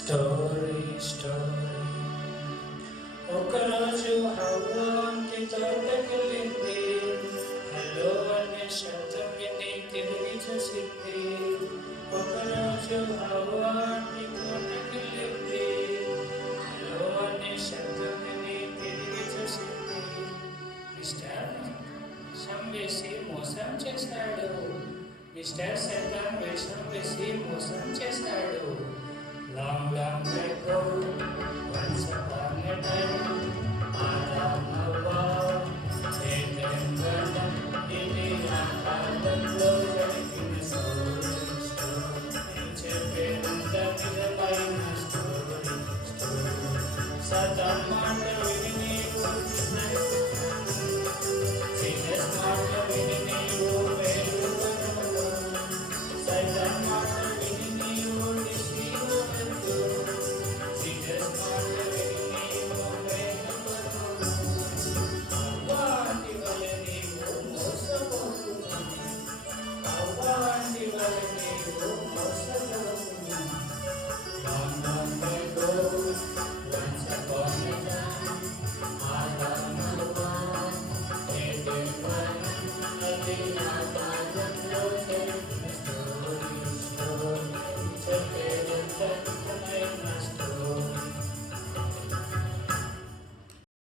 Story ఒకరోజు హవ్వ వంటి తోటకెళ్ళింది. హలో అనే శబ్దం విని తిరిగి చూసింది. ఒకరోజు హవ్వ వంటి తోటకెళ్ళింది. హలో అనే శబ్దం విని తిరిగి చూసింది. మిస్టర్ విషం వేసి మోసం చేశాడు. మిస్టర్ సైతాన్ విషం వేసి మోసం చేశాడు. Long, long ago, once upon a time, Adam Hawa, Satan Adam, India, Adam, in the story. Nature been the line story. Satan Mata winning you, Jesus Mata winning you, Satan Mata winning you. Adam